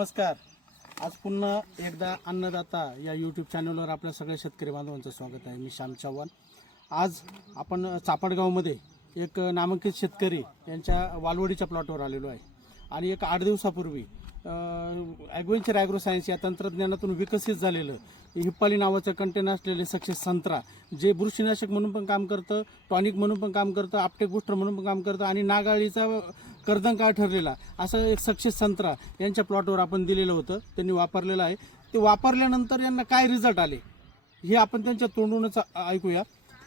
नमस्कार. आज पुन्हा एकदा अन्नदाता या यूट्यूब चॅनलवर आपल्या सगळ्या शेतकरी बांधवांचं स्वागत आहे. मी श्याम चव्हाण. आज आपण चापडगावमध्ये एक नामांकित शेतकरी यांच्या वालवडीच्या प्लॉटवर आलेलो आहे आणि एक 8 दिवसापूर्वी ॲग्रोवेंचर ॲग्रो सायन्स या तंत्रज्ञानातून विकसित झालेलं हिप्पाली नावाचं कंटेन असलेले सक्सेस संत्रा, जे बुरशीनाशक म्हणून पण काम करतं, टॉनिक म्हणून पण काम करतं, आपटेक बूस्टर म्हणून पण काम करतं आणि नागाळीचा कर्दंकाळ ठरलेला असं एक सक्सेस संत्रा यांच्या प्लॉटवर आपण दिलेलं होतं. त्यांनी वापरलेलं आहे. ते वापरल्यानंतर यांना काय रिझल्ट आले हे आपण त्यांच्या तोंडूनच ऐकूया.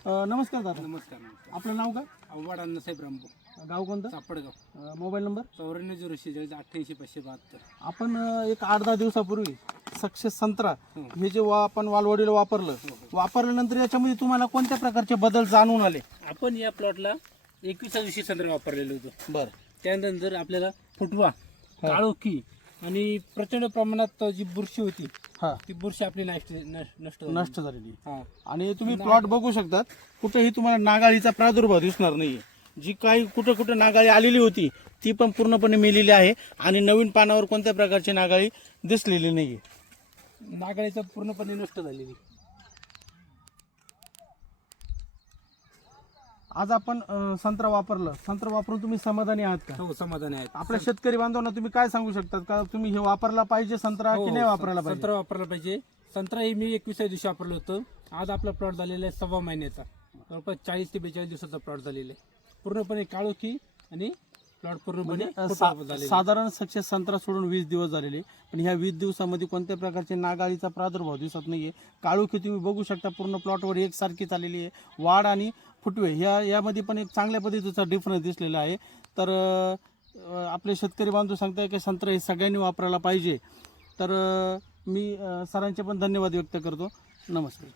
नमस्कार दादा. नमस्कार. आपलं नाव काय? आव्हाड अण्णासाहेब रामभाऊ, गाव कोणतं? चापडगाव. Mobile number? 9406480572. आपण एक 8-10 दिवसापूर्वी सक्सेस संत्रा हे जे आपण वालवडीला वापरल्यानंतर याच्यामध्ये तुम्हाला कोणत्या प्रकारचे बदल जाणून आले? आपण या प्लॉटला 21 दिवशी संत्रा वापरलेलं होतं. बरं. त्यानंतर आपल्याला फुटवा, काळोखी आणि प्रचंड प्रमाणात जी बुरशी होती ती बुरशी आपली नष्ट झालेली. हा. आणि तुम्ही प्लॉट बघू शकतात, कुठेही तुम्हाला नागाळीचा प्रादुर्भाव दिसणार नाही. जी काही कुठं नागाळी आलेली होती ती पण पूर्णपणे मेलेली आहे आणि नवीन पानावर कोणत्या प्रकारची नागाळी दिसलेली नाहीये. नागाळीचा पूर्णपणे नष्ट झालेली. आज आपण संत्रा वापरून तुम्ही समाधानी आहात का? हो, समाधान आहे. आपल्या शेतकरी बांधवांना तुम्ही काय सांगू शकतात का? तुम्ही हे वापरला पाहिजे संत्रा की नाही वापरायला पाहिजे? संत्रा वापरला पाहिजे. संत्रा हे मी 21 दिवशी वापरलं होतं. आज आपला प्लॉट झालेला आहे 1.25 महिन्याचा. जवळपास 40 ते 42 दिवसाचा प्लॉट झालेला आहे. पूर्णपणे काळोखी आणि प्लॉट पूर्णपणे साधारण सक्सेस संत्रा सोडून 20 दिवस झालेले, पण ह्या 20 दिवसामध्ये कोणत्या प्रकारचे नागाळीचा प्रादुर्भाव दिसत नाहीये. काळोखी तुम्ही बघू शकता पूर्ण प्लॉटवर एकसारखी चाललेली आहे. वाढ आणि फुटवे यामध्ये पण एक चांगल्या पद्धतीचा डिफरन्स दिसलेला आहे. तर आपले शेतकरी बांधव सांगताय की संत्रा हे सगळ्यांनी वापरायला पाहिजे. तर मी सरांचे पण धन्यवाद व्यक्त करतो. नमस्कार.